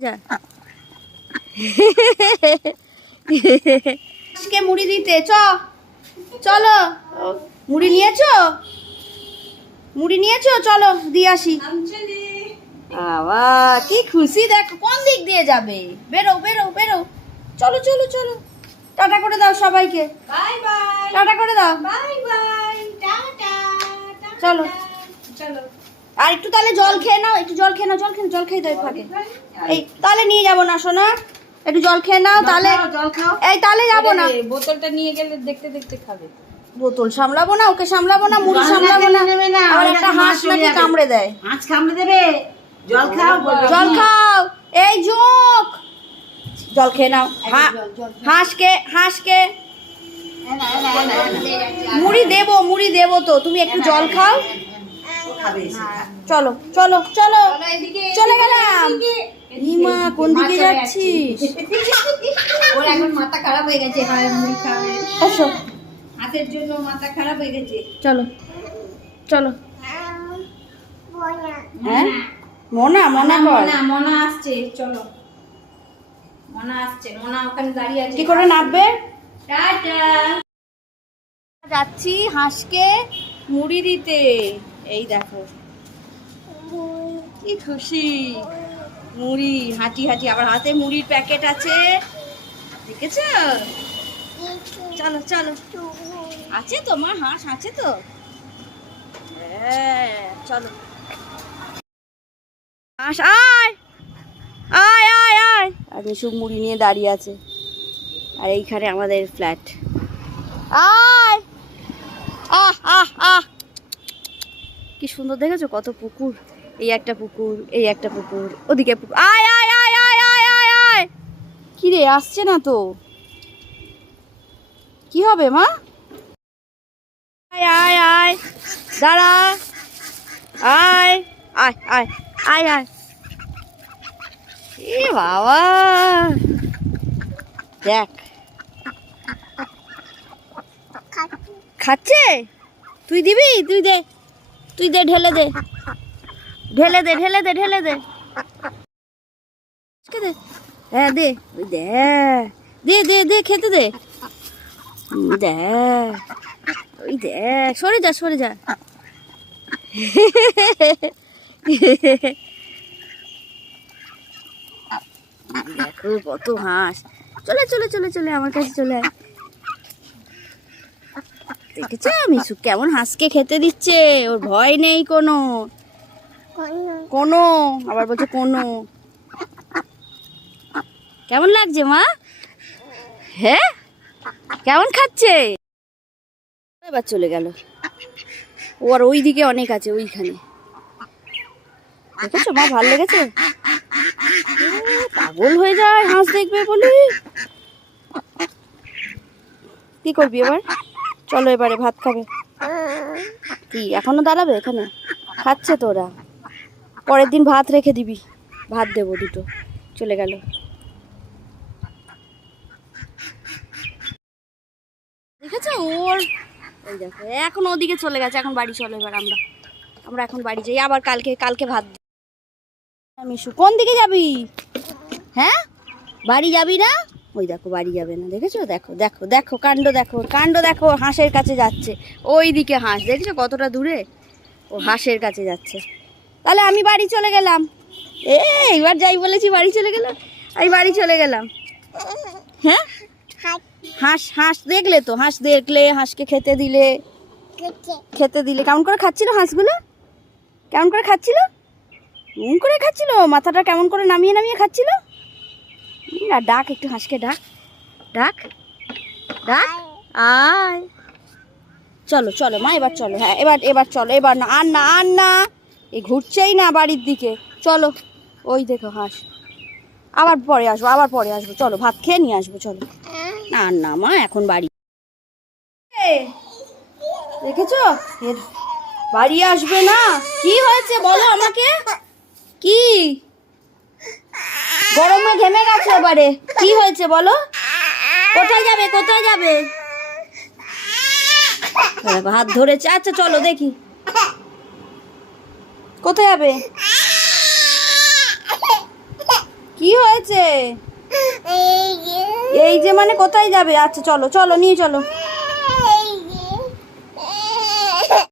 যা। আজকে মুড়ি দিতে চ। চলো। মুড়ি নিয়েছো? মুড়ি নিয়েছো? চলো দিয়ে আসি। বাবা কি খুশি দেখো কোন দিক দিয়ে যাবে? বেরো বেরো বেরো। চলো চলো চলো। টাটা করে দাও সবাইকে। Bye bye. টাটা করে দাও। Bye bye. টাটা চলো। চলো। আর একটু তাহলে জল খেয়ে নাও একটু জল খেয়ে নাও জল খেয়ে জল খেয়ে দাও ফাঁকে। এই তাহলে নিয়ে যাব না সোনা একটু জল খেয়ে নাও তাহলে জল খাও। এই তাহলে যাব না। বোতলটা নিয়ে গেলে দেখতে দেখতে খাবে। বোতল সামলাবো না ওকে সামলাবো না মুড়ি সামলাবো না। আর একটা হাঁস নাকি কামড়ে দেয়। মাছ কামড়ে দেবে? জল খাও জল খাও। এই জোক জল খেয়ে নাও। হা- হাঁসকে হাঁসকে। মুড়ি দেবো মুড়ি দেবো তো। তুমি একটু জল খাও। খাবে চলো চলো চলো। চলে গেলাম। কোন দিকে যাচ্ছিস? ওর এখন মাথা খারাপ হয়ে গেছে হাড় মুড়ি খাবে। এসো হাতের জন্য মাথা খারাপ হয়ে গেছে। চলো চলো। হ্যাঁ? মনা মনা মনা মনা আসছে চলো। মনা আসছে মনা ওখানে দাঁড়িয়ে আছে। কি করে নামবে টাটা। যাচ্ছি হাঁসকে মুড়ি দিতে। এই দেখো। কি খুশি। মুড়ি, হাঁটি হাঁটি। আবার হাতে মুড়ির প্যাকেট আছে। দেখেছ? চলো চলো। আছে তো, মা, হাঁস আছে তো? হ্যাঁ চলো। হাঁস, আয়! আয় আয় আয়! মুড়ি নিয়ে দাঁড়িয়ে আছে। আর এইখানে আমাদের ফ্ল্যাট আয়! আহ আহ আহ! কি সুন্দর দেখেছ? কত পুকুর। এই একটা পুকুর এই একটা পুকুর ওদিকে পুকুর। আয় আয় আয় আয় আয় আয় আয়। কি রে আসছে না তো। কি হবে মা? আয় আয় আয়। দাঁড়া। আয় আয় আয় আয় আয়। এ বাবা। দেখ। খাচ্ছে। তুই দিবি? তুই দে। তুই দে, ঢেলে দে। ঢেলে দে ঢেলে দে ঢেলে দে। হ্যাঁ দে। ওই দে দে দে, খেতে দে। ওই সরে যা সরে যা। দেখো কত হাঁস। চলে চলে চলে চলে, আমার কাছে চলে আয়। দেখেছ? মিশু কেমন হাঁসকে খেতে দিচ্ছে? ওর ভয় নেই কোনো। কোনো? আবার বলছে কোনো। কেমন লাগছে মা? হ্যাঁ? কেমন খাচ্ছে? এবার চলে গেল। ও আর ওই দিকে অনেক আছে, ওইখানে। দেখেছ মা, ভালো লেগেছে? পাগল হয়ে যায় হাঁস দেখবে বলি। কি করবি এবার? চলো এবারে ভাত খাবে। কি, এখনও দাঁড়াবে এখানে? খাচ্ছে তো ওরা পরের দিন ভাত রেখে দিবি। ভাত দেবো দুটো। চলে গেল। দেখেছ? ওর দেখো এখন ওদিকে চলে গেছে। এখন বাড়ি চলো এবার আমরা। আমরা এখন বাড়ি যাই। আবার কালকে কালকে ভাত মিশু, কোন দিকে যাবি? হ্যাঁ? বাড়ি যাবি না? ওই দেখো বাড়ি যাবে না দেখেছ? দেখো দেখো দেখো কাণ্ড দেখো কাণ্ড দেখো হাঁসের কাছে যাচ্ছে। ওই দিকে হাঁস দেখেছ কতটা দূরে? ও হাঁসের কাছে যাচ্ছে। তাহলে আমি বাড়ি চলে গেলাম। এ এবার যাই বলেছি বাড়ি চলে গেলাম। আমি বাড়ি চলে গেলাম। হ্যাঁ? হাঁস হাঁস দেখলে তো হাঁস দেখলে হাঁসকে খেতে দিলে। খেতে। দিলে। কেমন করে খাচ্ছিল হাঁসগুলো? কেমন করে খাচ্ছিল? কেমন করে খাচ্ছিল? মাথাটা কেমন করে নামিয়ে নামিয়ে খাচ্ছিল? আর ডাক, একটু হাঁসকে ডাক। ডাক? ডাক? আয়। চলো চলো মা, এবার চলো। হ্যাঁ এবার এবার চলো, এবার না। আর না আর না। এ ঘুরছেই না বাড়ির দিকে। চলো, ওই দেখো, হাঁস। আবার পরে আসব, আবার পরে আসব। চলো, ভাত খেয়ে নিয়ে আসব, চলো। না, আর না, মা, এখন বাড়ি। দেখেছ? বাড়ি আসবে না। কি হয়েছে বলো আমাকে? কি? গরমে ঘেমে গেছে এবারে? কি হয়েছে বলো? কোথায় যাবে কোথায় যাবে? হাত ধরেছে। আচ্ছা চলো দেখি। কোথায় যাবে? কি হয়েছে? এই যে মানে কোথায় যাবে? আচ্ছা চলো চলো, নিয়ে চলো।